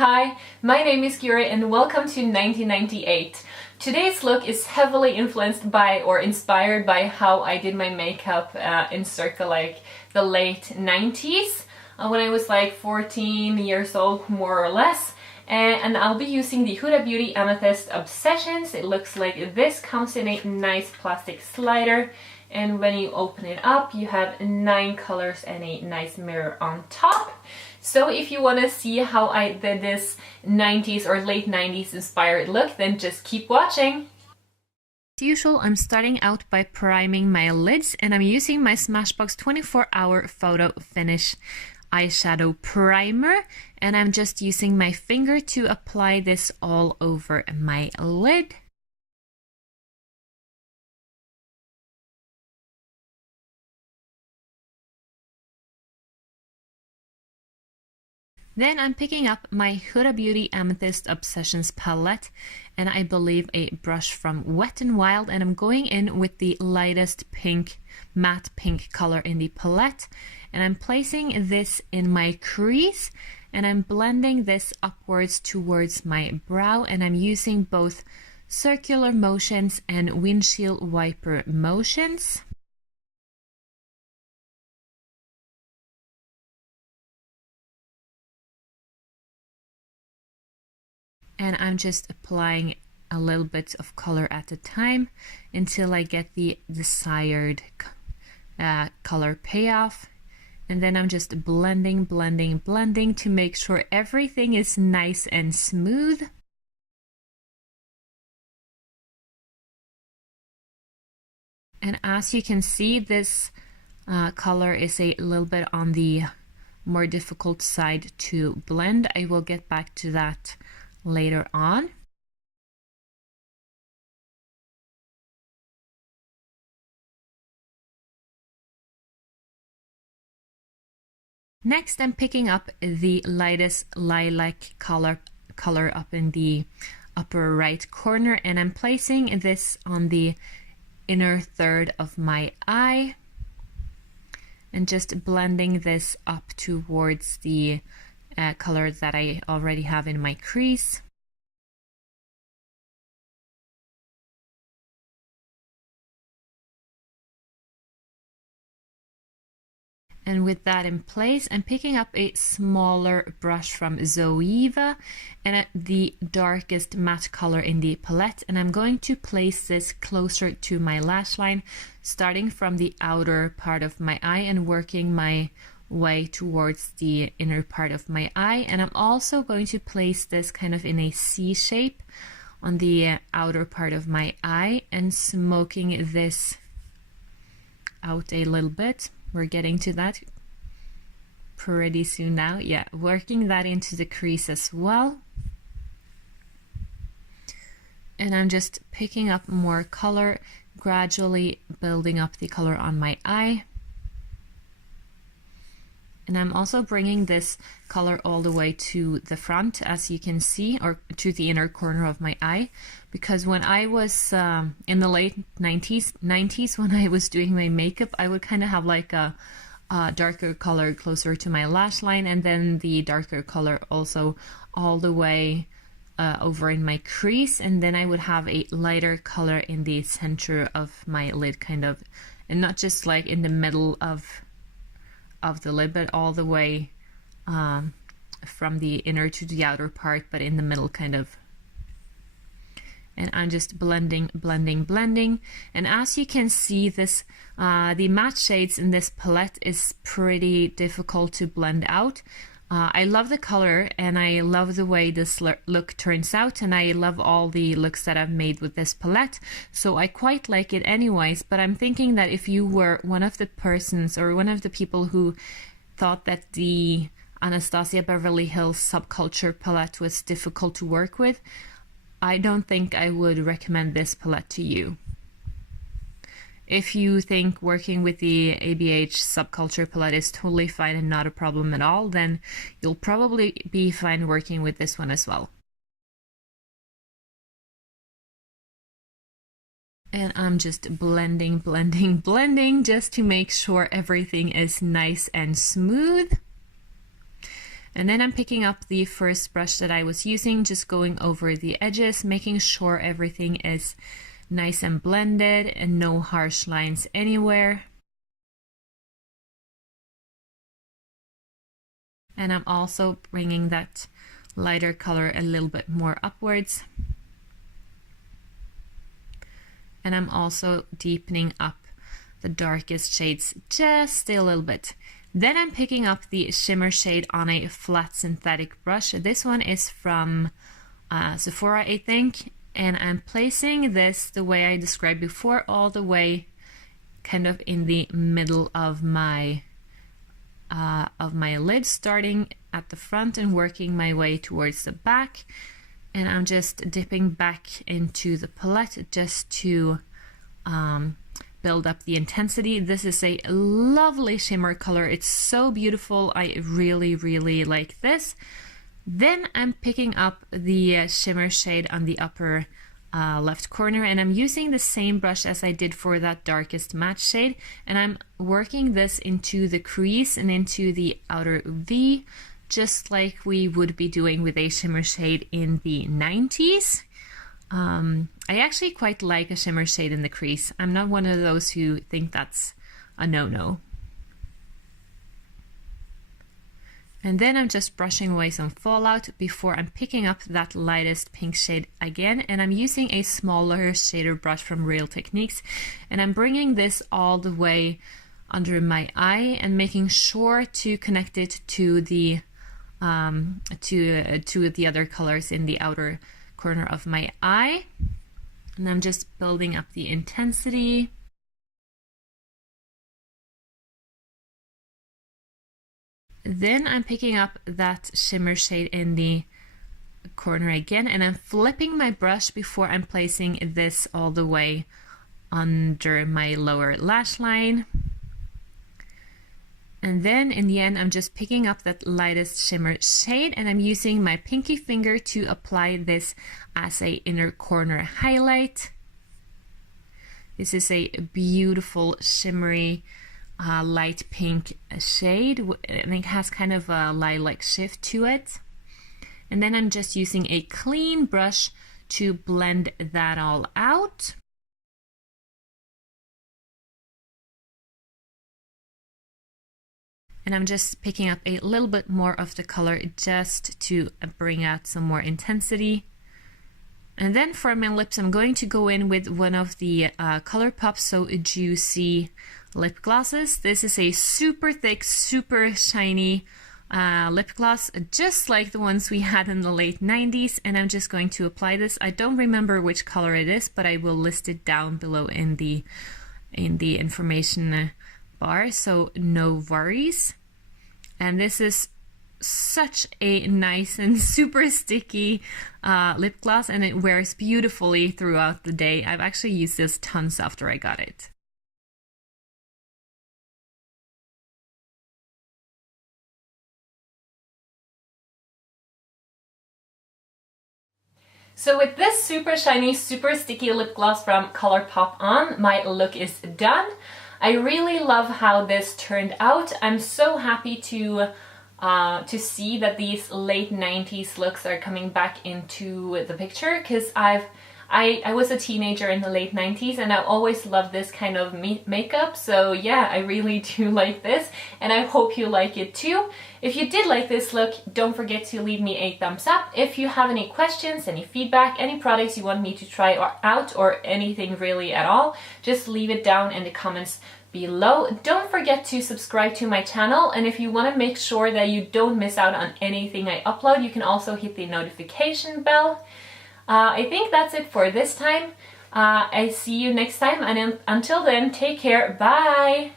Hi, my name is Guri and welcome to 1998. Today's look is heavily influenced by or inspired by how I did my makeup in circa like the late 90s when I was like 14 years old, more or less. And I'll be using the Huda Beauty Amethyst Obsessions. It looks like this, comes in a nice plastic slider, and when you open it up you have 9 colors and a nice mirror on top. So if you want to see how I did this 90s or late 90s inspired look, then just keep watching. As usual, I'm starting out by priming my lids, and I'm using my Smashbox 24-hour PhotoFinish eyeshadow primer, and I'm just using my finger to apply this all over my lid. Then I'm picking up my Huda Beauty Amethyst Obsessions palette, and I believe a brush from Wet n Wild, and I'm going in with the lightest pink, matte pink color in the palette, and I'm placing this in my crease, and I'm blending this upwards towards my brow, and I'm using both circular motions and windshield wiper motions. And I'm just applying a little bit of color at a time until I get the desired color payoff. And then I'm just blending to make sure everything is nice and smooth. And as you can see, this color is a little bit on the more difficult side to blend. I will get back to that later on. Next, I'm picking up the lightest lilac color up in the upper right corner, and I'm placing this on the inner third of my eye and just blending this up towards the color that I already have in my crease. And with that in place, I'm picking up a smaller brush from Zoeva and the darkest matte color in the palette, and I'm going to place this closer to my lash line, starting from the outer part of my eye and working my way towards the inner part of my eye. And I'm also going to place this kind of in a C shape on the outer part of my eye and smoking this out a little bit. We're getting to that pretty soon now. Yeah, working that into the crease as well. And I'm just picking up more color, gradually building up the color on my eye. And I'm also bringing this color all the way to the front, as you can see, or to the inner corner of my eye, because when I was in the late 90s when I was doing my makeup, I would kind of have like a darker color closer to my lash line, and then the darker color also all the way over in my crease, and then I would have a lighter color in the center of my lid, kind of, and not just like in the middle of the lid, but all the way from the inner to the outer part, but in the middle kind of. And I'm just blending. And as you can see, this the matte shades in this palette is pretty difficult to blend out. I love the color and I love the way this look turns out, and I love all the looks that I've made with this palette, so I quite like it anyways. But I'm thinking that if you were one of the persons or one of the people who thought that the Anastasia Beverly Hills Subculture palette was difficult to work with, I don't think I would recommend this palette to you. If you think working with the ABH Subculture palette is totally fine and not a problem at all, then you'll probably be fine working with this one as well. And I'm just blending just to make sure everything is nice and smooth. And then I'm picking up the first brush that I was using, just going over the edges, making sure everything is nice and blended and no harsh lines anywhere. And I'm also bringing that lighter color a little bit more upwards. And I'm also deepening up the darkest shades just a little bit. Then I'm picking up the shimmer shade on a flat synthetic brush. This one is from Sephora, I think. And I'm placing this the way I described before, all the way kind of in the middle of my lid, starting at the front and working my way towards the back. And I'm just dipping back into the palette just to build up the intensity. This is a lovely shimmer color. It's so beautiful. I really, really like this. Then I'm picking up the shimmer shade on the upper left corner, and I'm using the same brush as I did for that darkest matte shade, and I'm working this into the crease and into the outer V, just like we would be doing with a shimmer shade in the 90s. I actually quite like a shimmer shade in the crease. I'm not one of those who think that's a no-no. And then I'm just brushing away some fallout before I'm picking up that lightest pink shade again, and I'm using a smaller shader brush from Real Techniques, and I'm bringing this all the way under my eye and making sure to connect it to the the other colors in the outer corner of my eye. And I'm just building up the intensity. Then I'm picking up that shimmer shade in the corner again, and I'm flipping my brush before I'm placing this all the way under my lower lash line. And then in the end, I'm just picking up that lightest shimmer shade, and I'm using my pinky finger to apply this as a inner corner highlight. This is a beautiful shimmery light pink shade, and it has kind of a lilac shift to it. And then I'm just using a clean brush to blend that all out. And I'm just picking up a little bit more of the color just to bring out some more intensity. And then for my lips, I'm going to go in with one of the ColourPop So Juicy lip glosses. This is a super thick, super shiny lip gloss, just like the ones we had in the late 90s. And I'm just going to apply this. I don't remember which color it is, but I will list it down below in the information bar, so no worries. And this is such a nice and super sticky lip gloss, and it wears beautifully throughout the day. I've actually used this tons after I got it. So with this super shiny, super sticky lip gloss from ColourPop on, my look is done. I really love how this turned out. I'm so happy to see that these late 90s looks are coming back into the picture, because I was a teenager in the late 90s and I always loved this kind of makeup. So yeah, I really do like this, and I hope you like it too. If you did like this look, don't forget to leave me a thumbs up. If you have any questions, any feedback, any products you want me to try out, or anything really at all, just leave it down in the comments below. Don't forget to subscribe to my channel, and if you want to make sure that you don't miss out on anything I upload, you can also hit the notification bell. I think that's it for this time. I see you next time, and until then, take care. Bye!